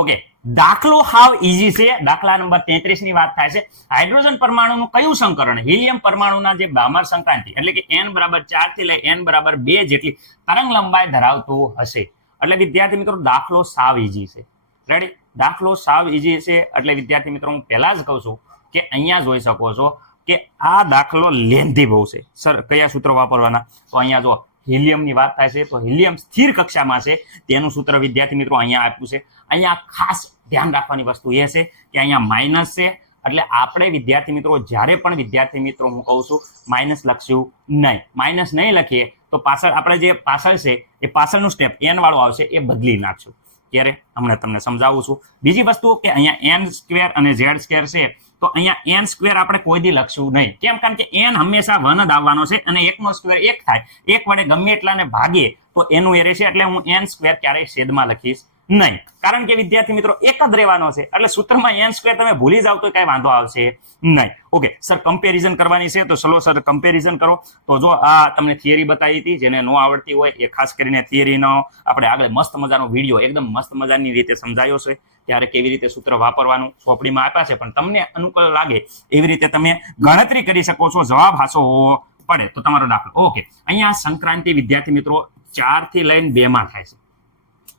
Okay, દાખલો હાવ easy છે. દાખલા નંબર 33 ની વાત થાય છે. હાઇડ્રોજન પરમાણુનું કયું સંકરણ હિલિયમ પરમાણુના જે બામર સંક્રાંતિ એટલે કે n બરાબર 4 થી લઈ n બરાબર 2 જેટલી તરંગ લંબાઈ ધરાવતું હશે? એટલે વિદ્યાર્થી મિત્રો દાખલો સાવ ઈઝી છે. રેડી? દાખલો સાવ ઈઝી છે એટલે વિદ્યાર્થી મિત્રો હું પહેલા જ કહું છું કે અહીંયા જોઈ શકો છો કે આ દાખલો લેન્ધી બહુ છે. સર કયા સૂત્રો વાપરવાના? તો અહીંયા જો હિલિયમની વાત થાય છે તો હિલિયમ સ્થિર કક્ષામાં છે તેનું સૂત્ર વિદ્યાર્થી મિત્રો અહીંયા આપ્યું છે. અહીંયા ખાસ ધ્યાન રાખવાની વસ્તુ એ છે કે અહીંયા માઇનસ છે એટલે આપણે વિદ્યાર્થી મિત્રો જ્યારે પણ વિદ્યાર્થી મિત્રો હું કહું છું માઇનસ લખશું નહીં. માઇનસ નહીં લખીએ તો પાછળ આપણે જે પાછળ છે એ પાછળનું સ્ટેપ n વાળું આવશે એ બદલી નાખશું. ત્યારે હમણાં તમને સમજાવું છું. બીજી વસ્તુ કે અહીંયા n સ્ક્વેર અને z સ્ક્વેર છે તો અહીંયા n સ્ક્વેર આપણે કોઈ દી લખશું નહીં. કેમ? કારણ કે n હંમેશા 1 જ આવવાનો છે અને 1 નો સ્ક્વેર 1 થાય. 1 વડે ગમે એટલાને ભાગીએ તો એનું એ રહેશે એટલે હું n સ્ક્વેર ક્યારેય છેદમાં લખીશ નહીં. કારણ કે વિદ્યાર્થી મિત્રો એક જ રહેવાનો છે એટલે સૂત્રમાં n સ્ક્વેર તમે ભૂલી જાવ તો કઈ વાંધો આવશે નહીં. ઓકે સર, કમ્પેરિઝન કરવાની છે તો ચલો સર કમ્પેરિઝન કરો. તો જો આ તમને થિયરી બતાવી હતી, જેને ન આવડતી હોય એ ખાસ કરીને થિયરીનો આપણે આગળ મસ્ત મજાનો વિડીયો એકદમ મસ્ત મજાની રીતે સમજાયો છે. ત્યારે કેવી રીતે સૂત્ર વાપરવાનું ચોપડીમાં આપ્યા છે, પણ તમને અનુકૂળ લાગે એવી રીતે તમે ગણતરી કરી શકો છો. જવાબ હાસો હોવો પડે તો તમારો દાખલો. ઓકે, અહીંયા સંક્રાંતિ વિદ્યાર્થી મિત્રો 4 થી લઈને 2 માં થાય છે.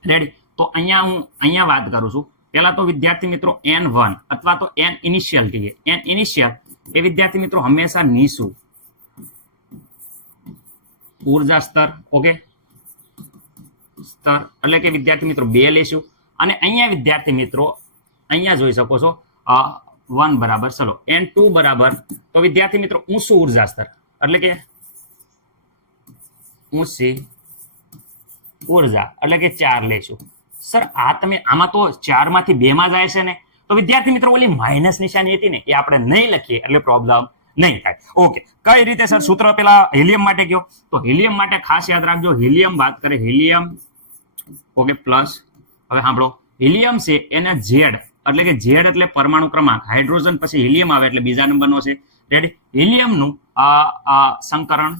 રેડી? તો અહીંયા હું અહીંયા વાત કરું છું. પહેલા તો વિદ્યાર્થી મિત્રો n1 અથવા તો n ઇનિશિયલ કહીએ. n ઇનિશિયલ એ વિદ્યાર્થી મિત્રો હંમેશા નીચું ઊર્જા સ્તર. ઓકે, સ્તર એટલે કે વિદ્યાર્થી મિત્રો 2 લેશું. અને અહીંયા વિદ્યાર્થી મિત્રો અહીંયા જોઈ શકો છો 1 બરાબર. ચલો n2 બરાબર તો વિદ્યાર્થી મિત્રો ઊંચું ઊર્જા સ્તર એટલે કે ઊંચી ઊર્જા એટલે કે 4 લેશું. સર આ તમે આમાં તો 4 માંથી 2 માં જાય છે ને, તો વિદ્યાર્થી મિત્રો ઓલી માઇનસ નિશાની હતી ને એ આપણે નહીં લખીએ એટલે પ્રોબ્લેમ નહીં થાય. ઓકે, કઈ રીતે સર સૂત્ર પેલા હિલિયમ માટે કયો? તો હિલિયમ માટે ખાસ યાદ રાખજો. હિલિયમ વાત કરે હિલિયમ. ઓકે, પ્લસ હવે સાંભળો, હિલિયમ છે એને ઝેડ એટલે કે ઝેડ એટલે પરમાણુ ક્રમાંક. હાઇડ્રોજન પછી હિલિયમ આવે એટલે બીજા નંબરનો છે. રેડી? હિલિયમનું સંકરણ.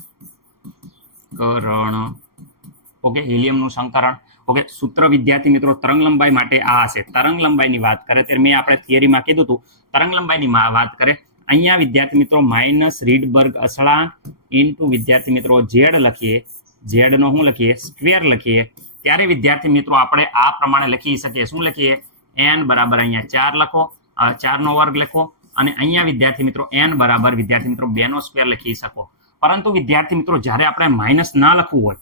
ઓકે, હિલિયમનું સંકરણ. ઓકે, સૂત્ર વિદ્યાર્થી મિત્રો તરંગ લંબાઈ માટે આ છે. તરંગ લંબાઈની વાત કરે ત્યારે મેં આપણે થિયરીમાં કીધું હતું તરંગ લંબાઈની વાત કરે. અહીંયા વિદ્યાર્થી મિત્રો માઇનસ રીડબર્ગ અચળાંક ઇન્ટુ વિદ્યાર્થી મિત્રો ઝેડ લખીએ. ઝેડ નો શું લખીએ? સ્ક્વેર લખીએ. ત્યારે વિદ્યાર્થી મિત્રો આપણે આ પ્રમાણે લખી શકીએ. શું લખીએ? n બરાબર અહીંયા 4 લખો, 4 નો વર્ગ લખો અને અહીંયા વિદ્યાર્થી મિત્રો n બરાબર વિદ્યાર્થી મિત્રો 2 નો સ્ક્વેર લખી શકો. પરંતુ વિદ્યાર્થી મિત્રો જ્યારે આપણે માઇનસ ના લખવું હોય,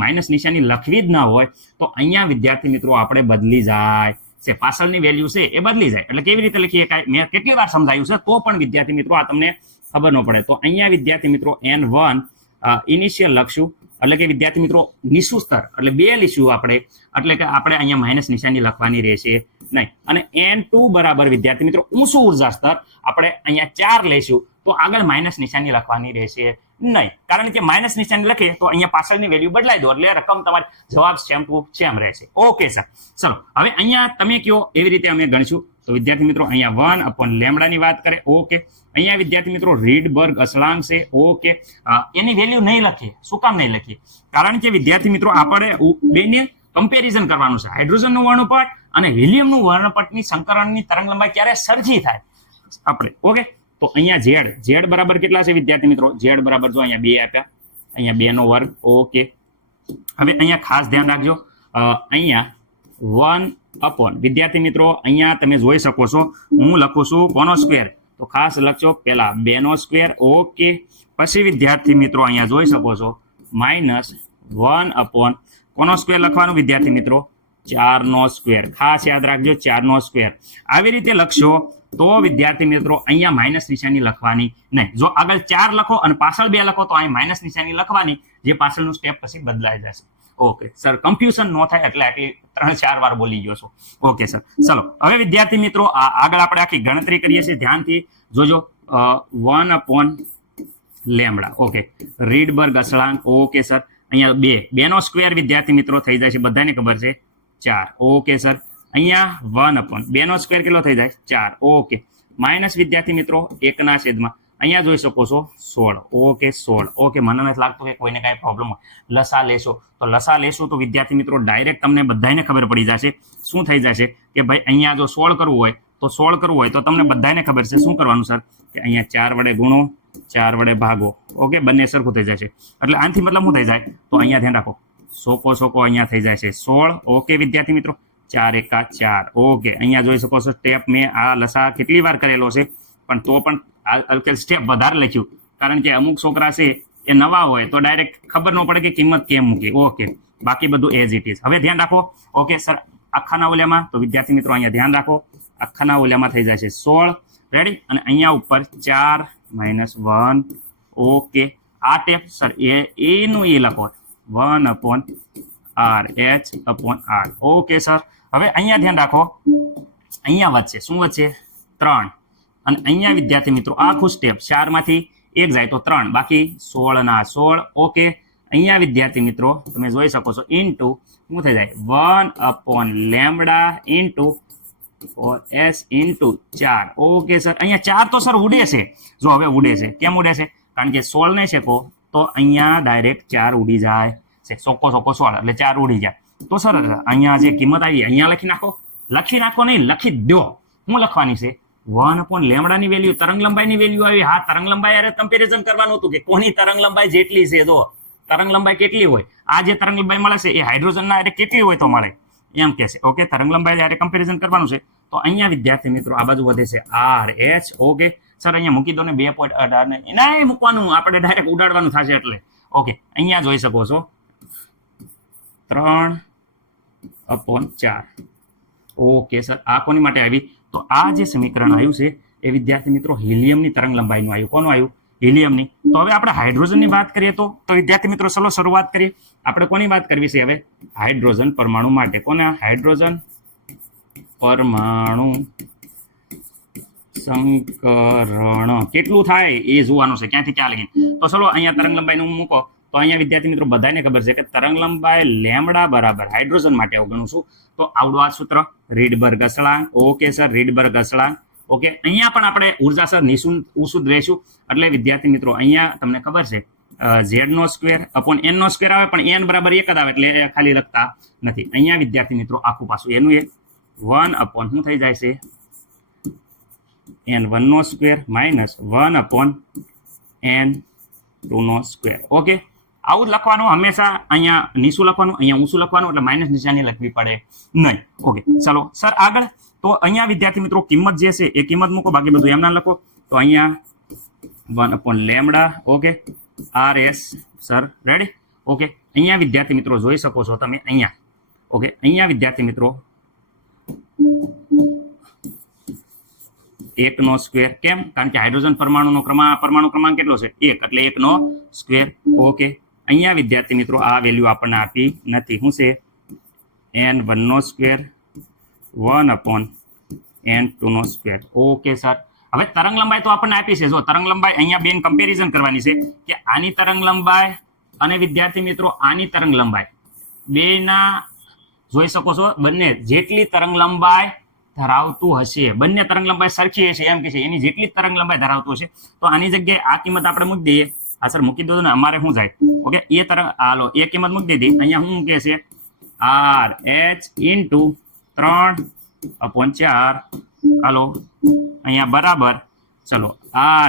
માઇનસ નિશાની લખવી જ ના હોય તો અહીંયા વિદ્યાર્થી મિત્રો આપણે બદલી જાય છે. પાછળની વેલ્યુ છે એ બદલી જાય. એટલે કેવી રીતે લખીએ મેં કેટલી વાર સમજાયું છે તો પણ વિદ્યાર્થી મિત્રો આ તમને ખબર ન પડે. તો અહીંયા વિદ્યાર્થી મિત્રો n1 ઇનિશિયલ લખશું એટલે કે વિદ્યાર્થી મિત્રો નીચું સ્તર એટલે 2 લઈશું આપણે. એટલે કે આપણે અહીંયા માઇનસ નિશાની લખવાની રહેશે નહીં. અને n2 બરાબર વિદ્યાર્થી મિત્રો ઊંચું ઊર્જા સ્તર આપણે અહીંયા 4 લઈશું તો આગળ માઇનસ નિશાની લખવાની રહેશે નહીં. કારણ કે માઇનસ નિશાની લખીએ તો અહીંયા પાછળની વેલ્યુ બદલાઈ દો એટલે રકમ તમારી જવાબ સેમ ટુ સેમ રહેશે. ઓકે સર, ચલો હવે અહીંયા તમે કયો એવી રીતે અમે ગણીશું. તો વિદ્યાર્થી મિત્રો અહીંયા 1/λ ની વાત કરે. ઓકે, અહીંયા વિદ્યાર્થી મિત્રો રીડબર્ગ અચળાંક છે. ઓકે, એની વેલ્યુ નહીં લખીએ. શું કામ નહીં લખીએ? કારણ કે વિદ્યાર્થી મિત્રો આપણે બેને કમ્પેરિઝન કરવાનું છે. હાઇડ્રોજનનું વર્ણપટ અને હિલિયમનું વર્ણપટની સંકરણની તરંગ લંબાઈ ક્યારે સરખી થાય આપણે. ઓકે, તો અહીંયા ઝેડ બરાબર કેટલા છે વિદ્યાર્થી મિત્રો? ઝેડ બરાબર જો અહીંયા 2 આપ્યા, અહીંયા 2 નો વર્ગ. ઓકે, હવે અહીંયા ખાસ ધ્યાન રાખજો. અહીંયા 1 વિદ્યાર્થી મિત્રો અહીંયા તમે જોઈ શકો છો હું લખું છું કોનો સ્ક્વેર? તો ખાસ લખજો પહેલા 2 નો સ્ક્વેર. ઓકે, પછી વિદ્યાર્થી મિત્રો અહીંયા જોઈ શકો છો -1 કોનો સ્ક્વેર લખવાનું વિદ્યાર્થી મિત્રો? 4 નો સ્ક્વેર. ખાસ યાદ રાખજો 4 નો સ્ક્વેર. આવી રીતે લખશો તો વિદ્યાર્થી મિત્રો અહીંયા માઇનસ નિશાની લખવાની નહીં. જો આગળ 4 લખો અને પાછળ 2 લખો તો અહીં માઇનસ નિશાની લખવાની, જે પાછળનું સ્ટેપ પછી બદલાઈ જશે. ઓકે સર, કન્ફ્યુઝન ન થાય એટલે આટલી 3-4 વાર બોલી ગયો છો. ઓકે સર, ચલો હવે વિદ્યાર્થી મિત્રો આગળ આપણે આખી ગણતરી કરીએ છીએ. ધ્યાનથી જોજો. 1/λ. ઓકે, રીડબર્ગ અચળાંક. ઓકે સર, અહીંયા 2 નો સ્ક્વેર વિદ્યાર્થી મિત્રો થઈ જાય છે, બધાને ખબર છે 4. ઓકે સર, અહીંયા 1/2 નો સ્ક્વેર કેટલો થઈ જાય? 4. ઓકે, માઇનસ વિદ્યાર્થી મિત્રો 1/. અહીંયા જોઈ શકો છો 16. ઓકે 16. ઓકે, મને નથી લાગતું કે કોઈને કાંઈ પ્રોબ્લેમ હોય. લસા લેશો તો વિદ્યાર્થી મિત્રો ડાયરેક્ટ તમને બધાને ખબર પડી જશે. શું થઈ જશે કે ભાઈ અહીંયા જો 16 કરવું હોય તો તમને બધાને ખબર છે શું કરવાનું સર, કે અહીંયા 4 વડે ગુણો, 4 વડે ભાગો. ઓકે, બંને સરખું થઈ જશે. એટલે આનાથી મતલબ શું થઈ જાય, તો અહીંયા ધ્યાન રાખો, સોકો અહીંયા થઈ જાય છે 16. ઓકે વિદ્યાર્થી મિત્રો, 4 એકા 4. ઓકે, અહીંયા જોઈ શકો છો સ્ટેપ મેં આ લસા કેટલી વાર કરેલો છે, પણ તો પણ આ સ્ટેપ વધારે લખ્યું, કારણ કે અમુક છોકરા છે એ નવા હોય તો ડાયરેક્ટ ખબર ન પડે કે કિંમત કેમ મૂકી. ઓકે, બાકી બધું એઝ ઇટ ઇઝ. હવે ધ્યાન રાખો. ઓકે સર, આખાના ઓલિયામાં, તો વિદ્યાર્થી મિત્રો અહીંયા ધ્યાન રાખો, આખાના ઓલિયામાં થઈ જાય છે 16. રેડી? અને અહીંયા ઉપર 4 - 1. ઓકે, આ ટેપ સર એનું એ લખો 1/RH/R. ઓકે સર, હવે અહીંયા ધ્યાન રાખો, અહીંયા વધશે, શું વધશે, 3. અને અહીંયા વિદ્યાર્થી મિત્રો આખું સ્ટેપ 4 માંથી 1 જાય તો 3, બાકી 16 ના 16. ઓકે, અહીંયા વિદ્યાર્થી મિત્રો તમે જોઈ શકો છો ઇન્ટુ શું થઈ જાય 1/λ into 4s into 4. Okay sir, અહીંયા 4 તો સર ઉડે છે. જો હવે ઉડે છે, કેમ ઉડે છે, કારણ કે 16 ને શેકો તો અહીંયા ડાયરેક્ટ 4 ઉડી જાય છે. સોકો 16 એટલે 4 ઉડી જાય. તો સર અહીંયા જે કિંમત આવી અહીંયા લખી નાખો નહીં, લખી દો. શું લખવાની છે, 1/λ ની વેલ્યુ, તરંગ લંબાઈની વેલ્યુ આવી. હા, તરંગ લંબાઈ અરે કમ્પેરિઝન કરવાનું હતું કે કોની તરંગ લંબાઈ જેટલી છે. જો તરંગ લંબાઈ કેટલી હોય, આ જે તરંગ લંબાઈ મળે છે એ હાઇડ્રોજનના અરે કેટલી હોય તો મળે, એમ કે છે. ઓકે, તરંગ લંબાઈ જ્યારે કમ્પેરિઝન કરવાનું છે તો અહીંયા વિદ્યાર્થી મિત્રો આ બાજુ વધે છે RH. ઓકે સર, અહીંયા મૂકી દો ને 2.18 ને એના મૂકવાનું, આપણે ડાયરેક્ટ ઉડાડવાનું થશે એટલે. ઓકે, અહીંયા જોઈ શકો છો 3/4. ઓકે સર, આ કોની માટે આવી, તો આ જે સમીકરણ આવ્યું છે એ વિદ્યાર્થી મિત્રો હિલિયમની તરંગ લંબાઈનું આવ્યું. કોનું આવ્યું, હિલિયમની. તો હવે આપણે હાઇડ્રોજનની વાત કરીએ તો વિદ્યાર્થી મિત્રો ચલો શરૂઆત કરીએ. આપણે કોની વાત કરવી છે હવે, હાઇડ્રોજન પરમાણુ માટે. કોને, હાઇડ્રોજન પરમાણુ સંકરણ કેટલું થાય એ જોવાનું છે, ક્યાંથી ક્યાં લગી. તો ચલો અહીંયા તરંગ લંબાઈનું મૂકો. તો અહીંયા વિદ્યાર્થી મિત્રો બધાને ખબર છે કે તરંગ લંબાઈ લેમ્બડા બરાબર હાઇડ્રોજન માટે અવગણું છું તો આવડું આ સૂત્ર રીડબર્ગ અચળાંક. ઓકે સર, રીડબર્ગ અચળાંક. ઓકે, અહીંયા પણ આપણે ઉર્જા સર ઉશુદ્ધ રહેશું. એટલે વિદ્યાર્થી મિત્રો અહીંયા તમને ખબર છે Z²/N² આવે, પણ N બરાબર 1 જ આવે એટલે ખાલી લખતા નથી. અહીંયા વિદ્યાર્થી મિત્રો આખું પાછું એનું 1/ શું થઈ જાય છે, N1² - 1/N2². ઓકે, આવું જ લખવાનું હંમેશા. અહીંયા નીચું લખવાનું, અહીંયા ઊંચું લખવાનું, એટલે માઇનસ નિશાની લખવી પડે નહીં. ઓકે ચલો સર આગળ. તો અહીંયા વિદ્યાર્થી મિત્રો કિંમત જે છે એ કિંમત મૂકો, બાકી બધું એમના લખો. તો અહીંયા 1/λ. Okay, RS sir, ready? Okay, અહીંયા વિદ્યાર્થી મિત્રો જોઈ શકો છો તમે અહીંયા. ઓકે, અહીંયા વિદ્યાર્થી મિત્રો 1² કેમ, કારણ કે હાઇડ્રોજન પરમાણુ ક્રમાંક કેટલો છે, 1, એટલે 1². ઓકે, અહીંયા વિદ્યાર્થી મિત્રો આ વેલ્યુ આપણને આપી નથી. શું છે, N1² 1/N2². ઓકે સર, હવે તરંગ લંબાઈ તો આપણને આપી છે. જો તરંગ લંબાઈ અહીંયા બેન કમ્પેરિઝન કરવાની છે કે આની તરંગ લંબાઈ અને વિદ્યાર્થી મિત્રો આની તરંગ લંબાઈ બેના જોઈ શકો છો બંને જેટલી તરંગ લંબાઈ ધરાવતું હશે, બંને તરંગ લંબાઈ સરખી હશે એમ કે છે, એની જેટલી તરંગ લંબાઈ ધરાવતું હશે તો આની જગ્યાએ આ કિંમત આપણે મૂકી દઈએ. આ સર મૂકી દો ને, અમારે શું જાય. ઓકે, એ તરંગ હાલો એ કિંમત મૂકી દીધી. અહીંયા શું કે છે RH ઇન્ટુ 3/4. હાલો અહીંયા બરાબર ચલો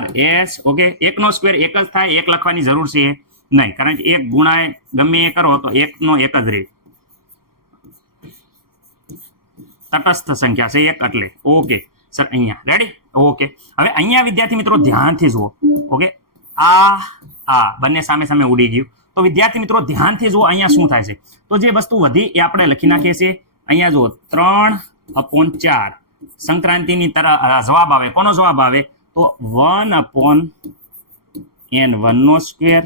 RS. ઓકે, 1² 1 જ થાય, 1 લખવાની જરૂર છે નહીં, કારણ કે 1 ગુણાય ગમે એ કરો તો 1 જ રહે. તટસ્થ સંખ્યા છે 1 એટલે. ઓકે સર, અહીંયા રેડી? ઓકે, હવે અહીંયા વિદ્યાર્થી મિત્રો ધ્યાનથી જુઓ. ઓકે, આ બંને સામે સામે ઉડી ગયું. તો વિદ્યાર્થી મિત્રો ધ્યાનથી જુઓ અહીંયા શું થાય છે. તો જે વસ્તુ વધી એ આપણે લખી નાખીએ છીએ. અહીંયા જુઓ 3/4 સંક્રાંતિની તરફ જવાબ આવે. કોનો જવાબ આવે, તો 1/N1²,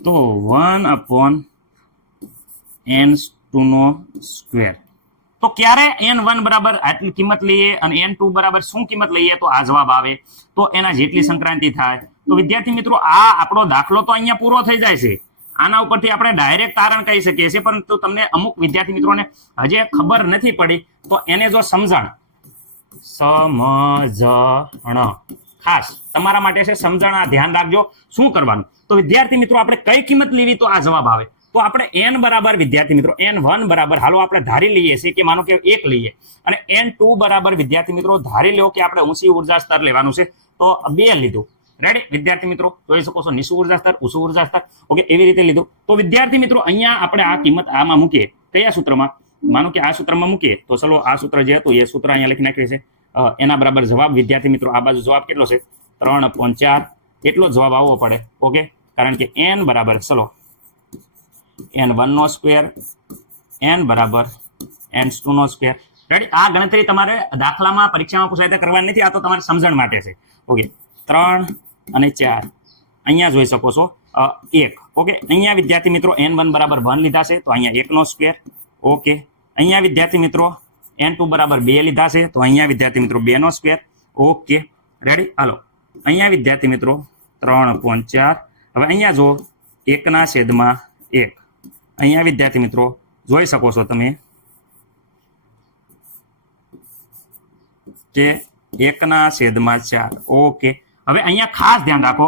તો 1/N2². તો ક્યારે N1 બરાબર આટલી કિંમત લઈએ અને N2 બરાબર શું કિંમત લઈએ તો આ જવાબ આવે. તો એના જેટલી સંક્રાંતિ થાય. તો વિદ્યાર્થી મિત્રો આ આપણો દાખલો તો અહીંયા પૂરો થઈ જાય છે. આના ઉપરથી આપણે ડાયરેક્ટ તારણ કહી શકીએ છીએ, પરંતુ તમને અમુક વિદ્યાર્થી મિત્રોને હજી ખબર નથી પડી તો એને જો સમજણ ખાસ તમારા માટે છે, સમજણ, આ ધ્યાન રાખજો શું કરવાનું. તો વિદ્યાર્થી મિત્રો આપણે કઈ કિંમત લેવી તો આ જવાબ આવે. તો આપણે n બરાબર વિદ્યાર્થી મિત્રો n1 બરાબર હાલો આપણે ધારી લઈએ છીએ કે માનો કે 1 લઈએ અને n2 બરાબર વિદ્યાર્થી મિત્રો ધારી લો કે આપણે ઊંચી ઉર્જા સ્તર લેવાનું છે તો 2 લીધું. રેડી વિદ્યાર્થી મિત્રો જોઈ શકો છો નીચું ઉર્જા સ્તર ઊંચું ઉર્જા સ્તર ઓકે એવી રીતે લીધું. તો વિદ્યાર્થી મિત્રો અહીંયા આપણે આ કિંમત આમાં મૂકીએ કયા સૂત્રમાં, માનો કે આ સૂત્રમાં મૂકીએ તો ચલો આ સૂત્ર જે હતું એ સૂત્ર અહીંયા લખી નાખીએ છે. એના બરાબર જવાબ વિદ્યાર્થી મિત્રો આ બાજુ જવાબ કેટલો છે 3.4 એટલો જવાબ આવવો પડે. ઓકે કારણ કે n બરાબર ચલો n1 નો સ્ક્વેર n બરાબર n2 નો સ્ક્વેર. રેડી આ ગણતરી તમારે દાખલામાં પરીક્ષામાં પૂછાય કરવાની નથી, આ તો તમારી સમજણ માટે છે. ઓકે 3 અને 4 અહીંયા જોઈ શકો છો 1. ઓકે અહીંયા વિદ્યાર્થી મિત્રો n1 બરાબર 1 લીધા છે તો અહીંયા 1 નો સ્ક્વેર. ઓકે અહીંયા વિદ્યાર્થી મિત્રો n2 બરાબર 2 લીધા છે તો અહીંયા વિદ્યાર્થી મિત્રો 2 નો સ્ક્વેર. ઓકે રેડી હાલો અહીંયા વિદ્યાર્થી મિત્રો 3.4. હવે અહીંયા જો 1/1 અહીંયા વિદ્યાર્થી મિત્રો જોઈ શકો છો તમે કે 1/4. ઓકે હવે અહીંયા ખાસ ધ્યાન રાખો,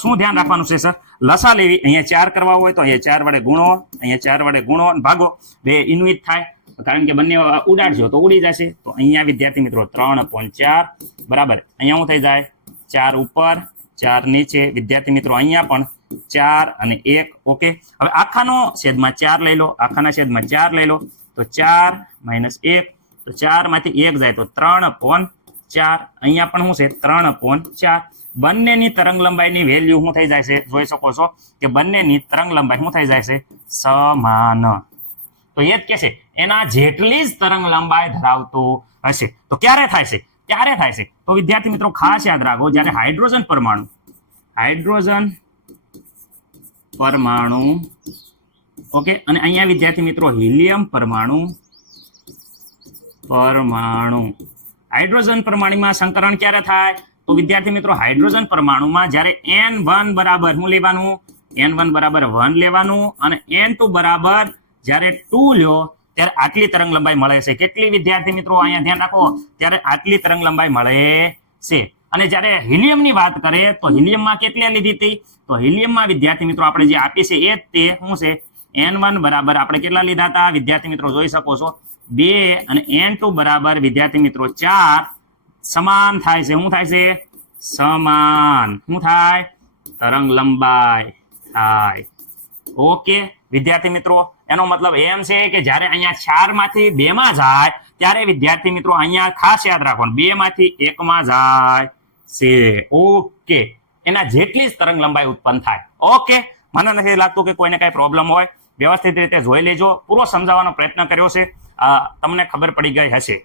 શું ધ્યાન રાખવાનું છે સર, લસા લેવી. અહીંયા 4 કરવા હોય તો અહીંયા 4 વડે ગુણો, અહીંયા 4 વડે ગુણો અને ભાગો, બે ઇન્વિત થાય કારણ કે બંને ઉડાડજો તો ઉડી જશે. તો અહીંયા વિદ્યાર્થી મિત્રો 3.4 બરાબર અહીંયા શું થઈ જાય 4 ઉપર 4 નીચે. વિદ્યાર્થી મિત્રો અહીંયા પણ 4 અને 1. ઓકે હવે આખાનો છેદમાં 4 લઈ લો, આખાના છેદમાં 4 લઈ લો તો 4 - 1 તો 4 માંથી 1 જાય તો 3.4. અહીંયા પણ શું છે 3.4. બંનેની તરંગ લંબાઈની વેલ્યુ શું થઈ જાય છે જોઈ શકો છો કે બંનેની તરંગ લંબાઈ શું થઈ જાય છે સમાન. તો એ જ કે છે એના જેટલી જ તરંગ લંબાઈ ધરાવતું હશે. તો ક્યારે થાય છે, ક્યારે થાય છે તો વિદ્યાર્થી મિત્રો ખાસ યાદ રાખો જ્યારે હાઇડ્રોજન પરમાણુ ઓકે અને અહીંયા વિદ્યાર્થી મિત્રો હિલિયમ પરમાણુ હાઇડ્રોજન પરમાણુમાં સંકરણ ક્યારે થાય તો વિદ્યાર્થી મિત્રો હાઇડ્રોજન પરમાણુમાં જ્યારે n1 બરાબર શું લેવાનું, n1 બરાબર 1 લેવાનું અને n2 બરાબર જ્યારે 2 લ્યો ત્યારે આટલી તરંગ લંબાઈ મળે છે. કેટલી વિદ્યાર્થી મિત્રો અહીંયા ધ્યાન રાખો, ત્યારે આટલી તરંગ લંબાઈ મળે છે. અને જ્યારે હિલિયમની વાત કરીએ તો હિલિયમમાં કેટલી લીધી હતી તો હિલિયમમાં વિદ્યાર્થી મિત્રો આપણે જે આપી છે એ જ તે શું છે n1 બરાબર આપણે કેટલા લીધા હતા વિદ્યાર્થી મિત્રો જોઈ શકો છો 2 અને n2 બરાબર વિદ્યાર્થી મિત્રો 4 સમાન થાય છે. શું થાય છે સમાન, શું થાય તરંગ લંબાઈ થાય. ઓકે વિદ્યાર્થી મિત્રો એનો મતલબ એમ છે કે જ્યારે અહીંયા 4 માંથી 2 માં જાય ત્યારે વિદ્યાર્થી મિત્રો અહીંયા ખાસ યાદ રાખવાનું 2 માંથી 1 માં જાય છે. ઓકે એના જેટલી જ તરંગ લંબાઈ ઉત્પન્ન થાય. ઓકે મને નથી લાગતું કે કોઈને કઈ પ્રોબ્લેમ હોય, વ્યવસ્થિત રીતે જોઈ લેજો. પૂરો સમજાવવાનો પ્રયત્ન કર્યો છે, તમને ખબર પડી ગઈ હશે.